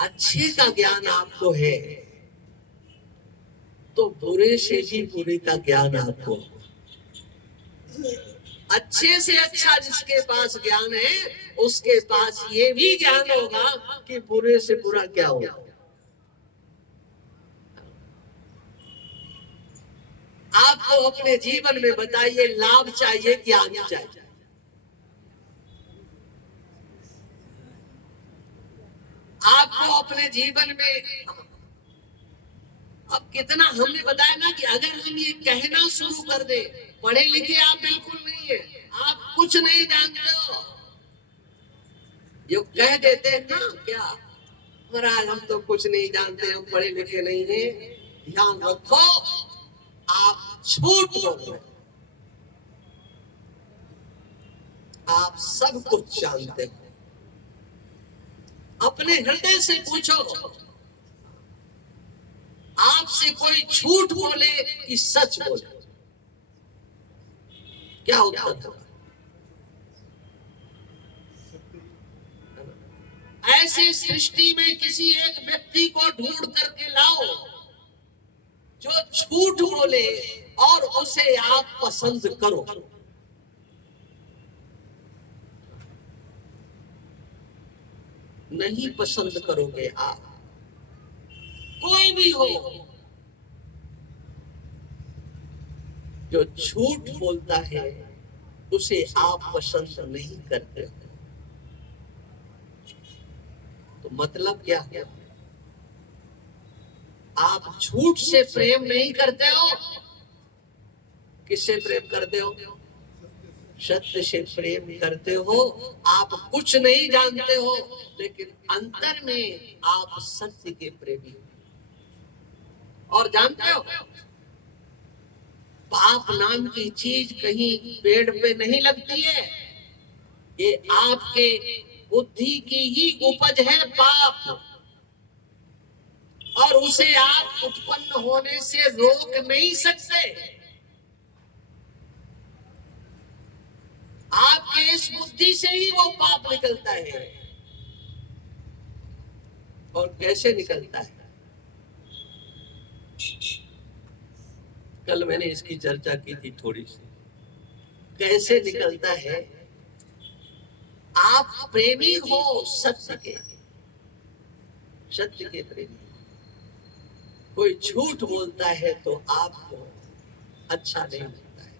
अच्छे का ज्ञान आपको है तो बुरे से भी बुरे का ज्ञान आपको। अच्छे से अच्छा जिसके पास ज्ञान है उसके पास ये भी ज्ञान होगा कि बुरे से बुरा क्या होगा। आपको अपने जीवन में बताइए, लाभ चाहिए कि हानि चाहिए? आपको अपने जीवन में अब कितना हमने बताया ना कि अगर हम ये कहना शुरू कर दे, पढ़े लिखे आप बिल्कुल नहीं है, आप कुछ नहीं जानते हो, जो कह देते हैं ना क्या महाराज हम तो कुछ नहीं जानते, हम पढ़े लिखे नहीं है, ध्यान रखो आप झूठ बोल रहे हैं, आप सब कुछ जानते हो। अपने हृदय से पूछो, आपसे कोई झूठ बोले कि सच बोले, क्या उत्तर होगा? ऐसे सृष्टि में किसी एक व्यक्ति को ढूंढ करके लाओ जो झूठ बोले और उसे आप पसंद करो। नहीं पसंद करोगे आप, कोई भी हो जो झूठ बोलता है उसे आप पसंद नहीं करते। तो मतलब क्या है? आप झूठ से प्रेम नहीं करते हो, किससे प्रेम करते हो? सत्य से प्रेम करते हो। आप कुछ नहीं जानते हो लेकिन अंतर में आप सत्य के प्रेमी हो। और जानते हो पाप नाम की चीज कहीं पेड़ पे नहीं लगती है, ये आपके बुद्धि की ही उपज है पाप, और उसे आप उत्पन्न होने से रोक नहीं सकते। आपके इस बुद्धि से ही वो पाप निकलता है। और कैसे निकलता है? कल मैंने इसकी चर्चा की थी थोड़ी सी। कैसे निकलता है? आप प्रेमी हो सत्य के, सत्य के प्रेमी, कोई झूठ बोलता है तो आपको अच्छा नहीं लगता है।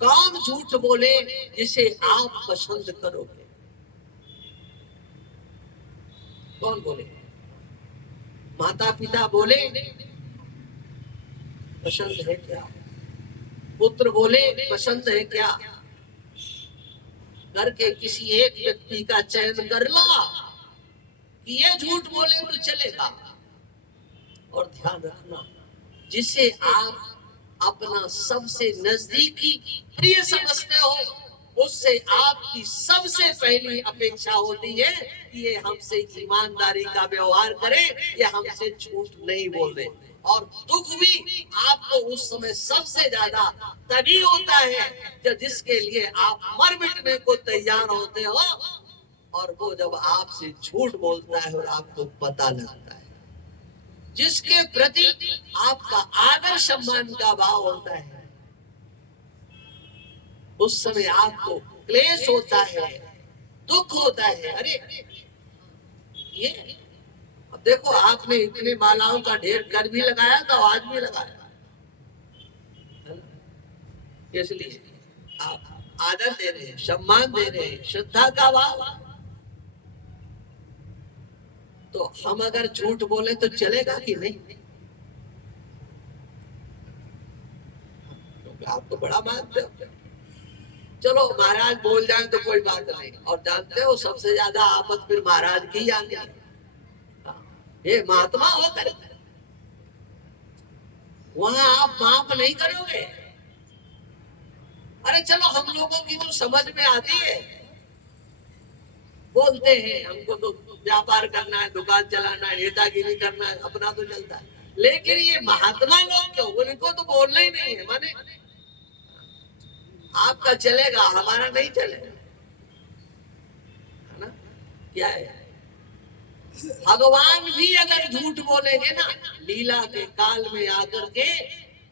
कौन झूठ बोले जिसे आप पसंद करोगे? कौन बोले? माता पिता बोले पसंद है क्या? पुत्र बोले पसंद है क्या? करके किसी एक व्यक्ति का चयन कर लो कि ये झूठ बोले तो चलेगा। और ध्यान रखना, जिसे आप अपना सबसे नजदीकी प्रिय समझते हो उससे आपकी सबसे पहली अपेक्षा होती है कि ये हमसे ईमानदारी का व्यवहार करे, ये हमसे झूठ नहीं बोले। और दुख भी आपको उस समय सबसे ज्यादा तभी होता है जब जिसके लिए आप मर मिटने को तैयार होते हो और वो जब आपसे झूठ बोलता है और आपको पता लगता है। जिसके प्रति आपका आदर सम्मान का भाव होता है उस समय आपको क्लेश होता है, दुख होता है। अरे ये अब देखो, आपने इतनी मालाओं का ढेर कर भी लगाया तो आज भी लगाया, इसलिए आप आदर दे रहे हैं, सम्मान दे रहे हैं, श्रद्धा का भाव। तो हम अगर झूठ बोले तो चलेगा कि नहीं? क्योंकि आप तो बड़ा मानते हो। चलो महाराज बोल जाए तो कोई बात नहीं, और जानते हो सबसे ज्यादा आफत फिर महाराज की आती है। ये महात्मा होकर वहां आप माफ नहीं करोगे। अरे चलो हम लोगों की तो समझ में आती है, बोलते हैं हमको तो व्यापार करना है, दुकान चलाना है, नेतागिरी करना है, अपना तो चलता है। लेकिन ये महात्मा लोग क्यों, उनको तो बोलना ही नहीं है। माने आपका चलेगा, हमारा नहीं चलेगा, है ना? क्या है, भगवान भी अगर झूठ बोलेंगे ना, लीला के काल में आकर के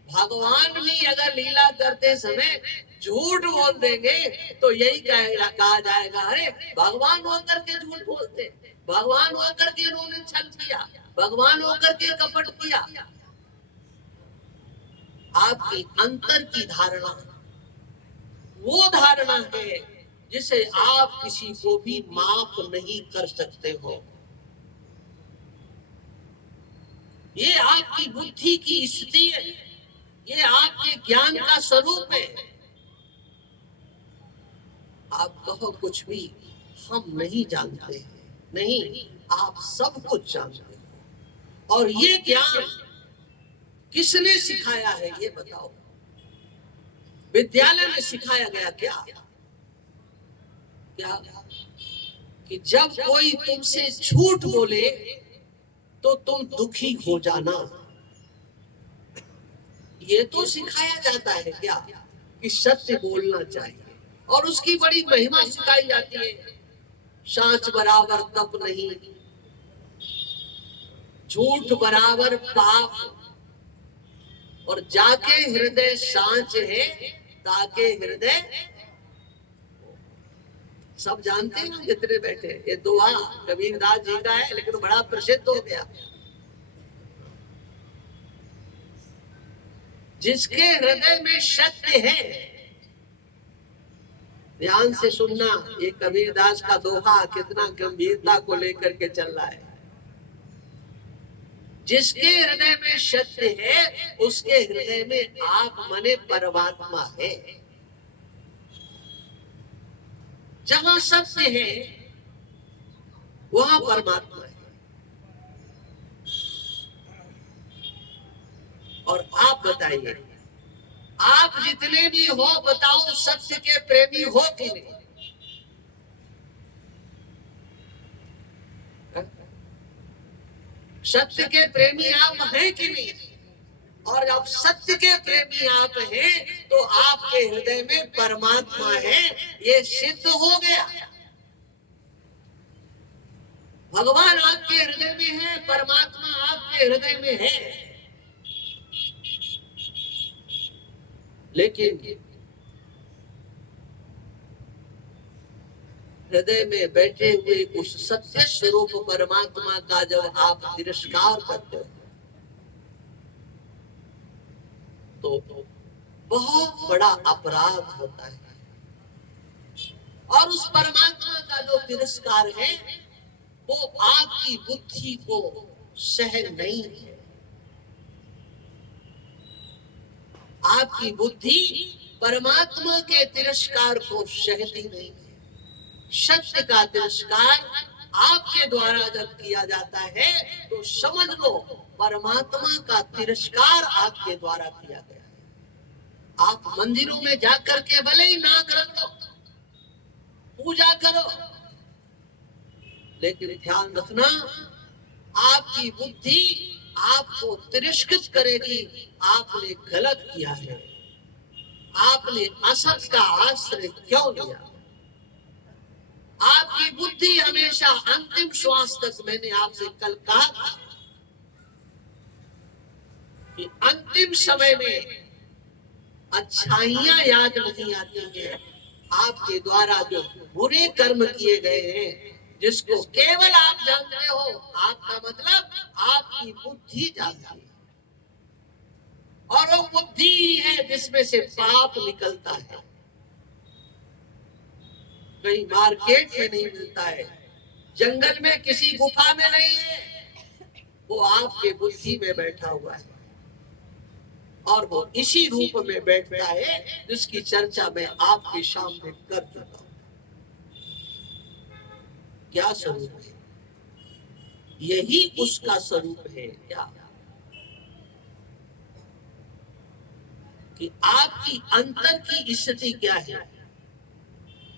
भगवान भी अगर लीला करते समय झूठ बोल देंगे तो यही कहा जाएगा, अरे भगवान होकर के झूठ बोलते, भगवान होकर के इन्होंने छल किया, भगवान होकर के कपट किया। आपकी अंतर की धारणा वो धारणा है जिसे आप किसी को भी माफ नहीं कर सकते हो। ये आपकी बुद्धि की स्थिति है, ये आपके ज्ञान का स्वरूप है। आप कहो कुछ भी, हम नहीं जानते हैं, नहीं, आप सब कुछ जानते हो। और ये ज्ञान किसने सिखाया है, ये बताओ। विद्यालय में सिखाया गया क्या? क्या कि जब कोई तुमसे झूठ बोले तो तुम दुखी हो जाना, ये तो सिखाया जाता है क्या कि सत्य बोलना चाहिए, और उसकी बड़ी महिमा सिखाई जाती है। सांच बराबर तप नहीं, झूठ बराबर पाप, और जाके हृदय सांच है ताके हृदय। सब जानते हैं जितने बैठे, ये दुआ कबीरदास जी का है, लेकिन बड़ा प्रसिद्ध हो गया। जिसके हृदय में सत्य है, ध्यान से सुनना, ये कबीरदास का दोहा कितना गंभीरता को लेकर के चल रहा है। जिसके हृदय में सत्य है उसके हृदय में आप मने परमात्मा है। जहां सत्य है वहां परमात्मा है। और आप बताइए, आप जितने भी हो बताओ, सत्य के प्रेमी हो कि नहीं? सत्य के प्रेमी आप हैं कि नहीं? और अब सत्य के प्रेमी आप हैं तो आपके हृदय में परमात्मा है, ये सिद्ध हो गया। भगवान आपके हृदय में है, परमात्मा आपके हृदय में है। लेकिन हृदय में बैठे हुए उस सत्य स्वरूप परमात्मा का जब आप तिरस्कार करते हो तो बहुत बड़ा अपराध होता है। और उस परमात्मा का जो तिरस्कार है वो आपकी बुद्धि को सहन नहीं है। आपकी बुद्धि परमात्मा के तिरस्कार को सहती नहीं है। सत्य का तिरस्कार आपके द्वारा जब किया जाता है तो समझ लो परमात्मा का तिरस्कार आपके द्वारा किया गया है। आप मंदिरों में जाकर के भले ही नाक रखो, पूजा करो, लेकिन ध्यान रखना आपकी बुद्धि आपको तिरस्कृत करेगी। आपने गलत किया है, आपने असत का आश्रय क्यों लिया। आपकी बुद्धि हमेशा अंतिम श्वास तक, मैंने आपसे कल कहा था कि अंतिम समय में अच्छाइयां याद नहीं आती हैं। आपके द्वारा जो बुरे कर्म किए गए हैं जिसको केवल आप जानते हो, आपका मतलब आपकी बुद्धि जानती है। और वो बुद्धि ही है जिसमें से पाप निकलता है। कहीं मार्केट में नहीं मिलता है, जंगल में किसी गुफा में नहीं है, वो आपके बुद्धि में बैठा हुआ है। और वो इसी रूप में बैठता है जिसकी चर्चा मैं आपके सामने कर चुका हूं। क्या स्वरूप है? यही उसका स्वरूप है। क्या कि आपकी अंतर की स्थिति क्या है,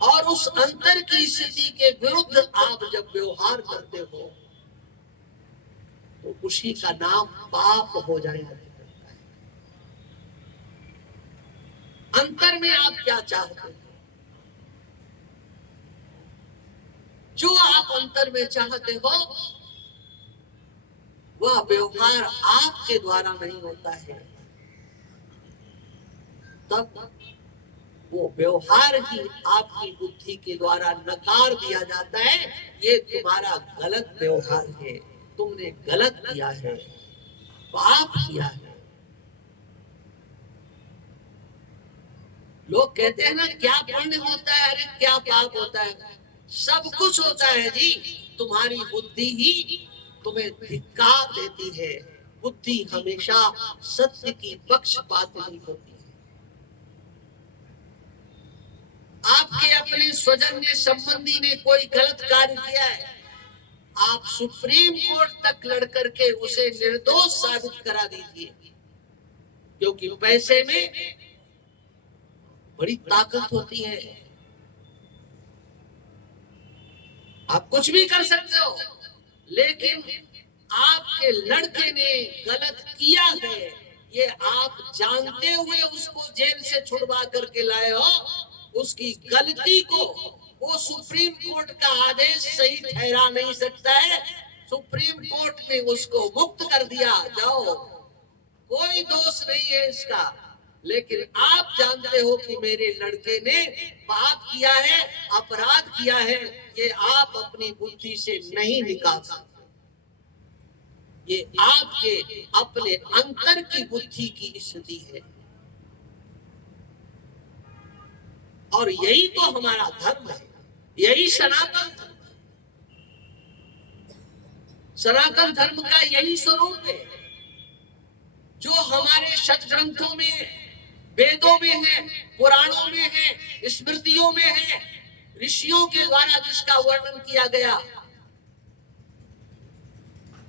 और उस अंतर की स्थिति के विरुद्ध आप जब व्यवहार करते हो तो उसी का नाम पाप हो जाएगा। अंतर में आप क्या चाहते हो? जो आप अंतर में चाहते हो वह व्यवहार आपके द्वारा नहीं होता है, तब वो व्यवहार ही आपकी बुद्धि के द्वारा नकार दिया जाता है। ये तुम्हारा गलत व्यवहार है, तुमने गलत किया है, पाप किया है। लोग कहते हैं ना क्या पुण्य होता है, अरे क्या पाप होता है। सब कुछ होता है जी, तुम्हारी बुद्धि ही तुम्हें धिक्कार देती है। बुद्धि हमेशा सत्य की पक्षपात नहीं होती है। आपके अपने स्वजन ने, संबंधी ने कोई गलत कार्य किया है, आप सुप्रीम कोर्ट तक लड़ करके उसे निर्दोष साबित करा दीजिए, क्योंकि पैसे में बड़ी ताकत होती है। आप कुछ भी कर सकते हो, लेकिन आपके लड़के ने गलत किया है, ये आप जानते हुए उसको जेल से छुड़वा करके लाए हो, उसकी गलती को वो सुप्रीम कोर्ट का आदेश सही ठहरा नहीं सकता है। सुप्रीम कोर्ट ने उसको मुक्त कर दिया, जाओ, कोई दोष नहीं है इसका। लेकिन आप जानते हो कि मेरे लड़के ने पाप किया है, अपराध किया है, ये आप अपनी बुद्धि से नहीं निकाल सकते। ये आपके अपने अंतर की बुद्धि की स्थिति है, और यही तो हमारा धर्म है, यही सनातन धर्म। सनातन धर्म का यही स्वरूप है, जो हमारे सदग्रंथों में, वेदों में है, पुराणों में है, स्मृतियों में है, ऋषियों के द्वारा जिसका वर्णन किया गया,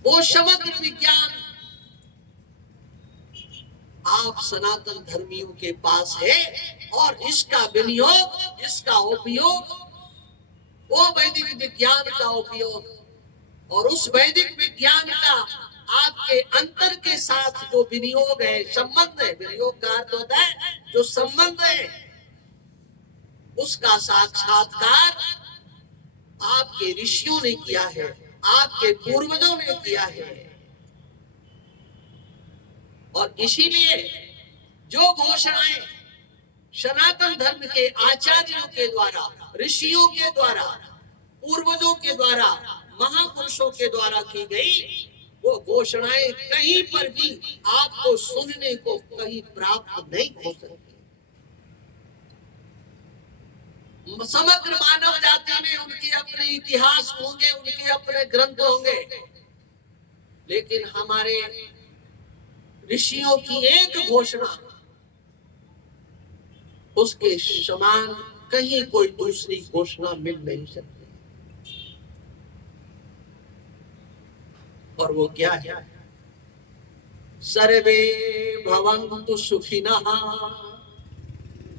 वो समग्र विज्ञान आप सनातन धर्मियों के पास है, और इसका विनियोग, इसका उपयोग, वो वैदिक विज्ञान का उपयोग, और उस वैदिक विज्ञान का आपके अंतर के साथ जो विनियोग है, संबंध है, विनियोग का अर्थ होता है जो संबंध है, उसका साक्षात्कार आपके ऋषियों ने किया है, आपके पूर्वजों ने किया है। और इसीलिए जो घोषणाएं सनातन धर्म के आचार्यों के द्वारा, ऋषियों के द्वारा, पूर्वजों के द्वारा, महापुरुषों के द्वारा की गई, वो घोषणाएं कहीं पर भी आपको सुनने को कहीं प्राप्त नहीं हो सकती। समग्र मानव जाति में उनके अपने इतिहास होंगे, उनके अपने ग्रंथ होंगे, लेकिन हमारे ऋषियों की एक घोषणा, उसके समान कहीं कोई दूसरी घोषणा मिल नहीं सकती। और वो क्या है? सर्वे भवन्तु सुखिनः,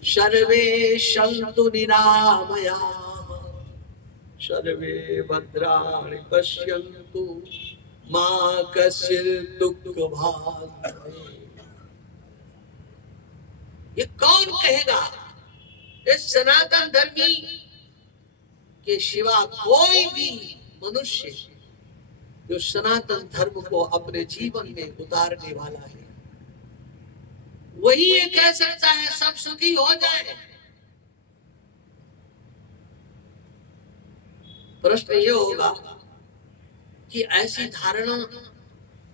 सर्वे सन्तु निरामयाः, सर्वे भद्राणि पश्यन्तु मा कश्चित् दुःखभाग् भवेत्। ये कौन कहेगा? इस सनातन धर्मी के सिवा कोई भी मनुष्य जो सनातन धर्म को अपने जीवन में उतारने वाला है, वही ये कह सकता है सब सुखी हो जाए। प्रश्न ये होगा कि ऐसी धारणा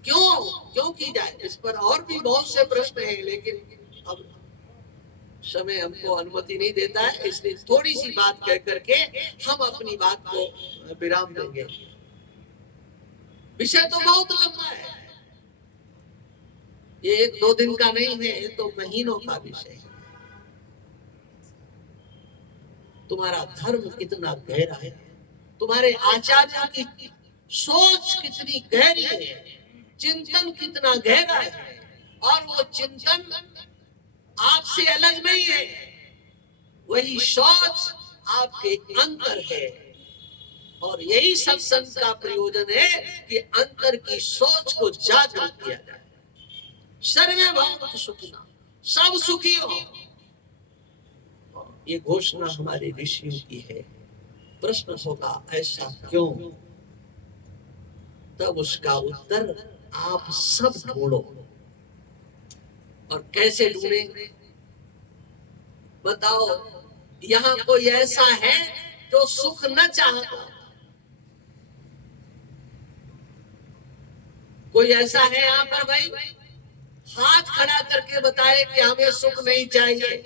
क्यों की जाए? इस पर और भी बहुत से प्रश्न हैं, लेकिन अब समय हमको अनुमति नहीं देता है, इसलिए थोड़ी सी बात कह करके हम अपनी बात को विराम देंगे। विषय तो बहुत लंबा है, ये 1-2 दिन का नहीं है, ये तो महीनों का विषय है। तुम्हारा धर्म कितना गहरा है, तुम्हारे आचार्यों की सोच कितनी गहरी है, चिंतन कितना गहरा है, और वो चिंतन आपसे अलग नहीं है, वही शौच आपके अंदर है। और यही सत्संग का प्रयोजन है कि अंतर की सोच को जागृत किया जाए। सर्वे भवन्तु सुखिनः, सब सुखी हो, ये घोषणा हमारे ऋषियों की है। प्रश्न होगा ऐसा क्यों? तब उसका उत्तर आप सब ढूंढो। और कैसे ढूंढेंगे बताओ? यहाँ कोई ऐसा है जो सुख न चाहता? कोई ऐसा है यहाँ पर भाई? हाथ खड़ा करके बताए कि हमें सुख नहीं चाहिए।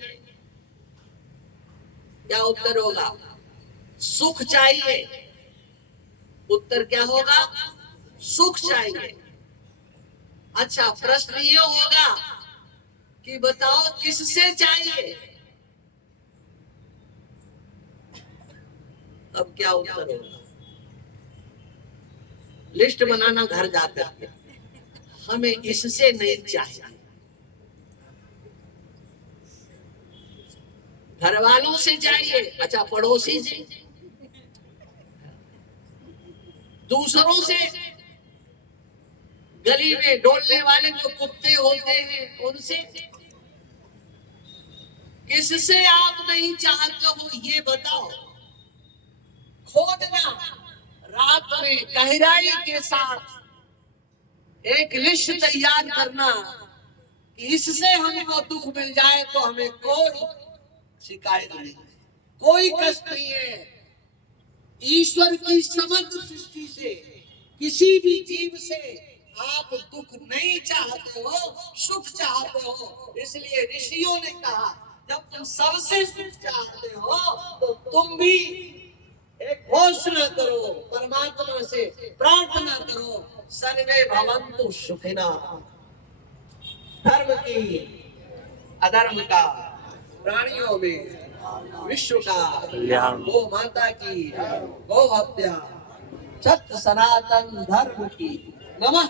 क्या उत्तर होगा? सुख चाहिए। उत्तर क्या होगा? सुख चाहिए। अच्छा, प्रश्न ये होगा कि बताओ किससे चाहिए? अब क्या उत्तर होगा? लिस्ट बनाना घर जाकर, हमें इससे नहीं चाहिए। घर वालों से चाहिए, अच्छा पड़ोसी से, दूसरों से, गली में डोलने वाले जो कुत्ते होते हैं उनसे। किससे आप नहीं चाहते हो ये बताओ। खोजना, रात में गहराई के साथ एक लिस्ट तैयार करना कि इससे हमको दुख मिल जाए तो हमें कोई शिकायत नहीं, कोई कष्ट नहीं है। ईश्वर की समग्र सृष्टि से किसी भी जीव से आप दुख नहीं चाहते हो, सुख चाहते हो। इसलिए ऋषियों ने कहा जब तुम सबसे सुख चाहते हो तो तुम भी एक घोषणा करो, परमात्मा से प्रार्थना करो, सर्वे भवन्तु सुखिनः। धर्म की, अधर्म का, प्राणियों में, विश्व का कल्याण, गो माता की, गो हत्या, सत्य सनातन धर्म की नमः।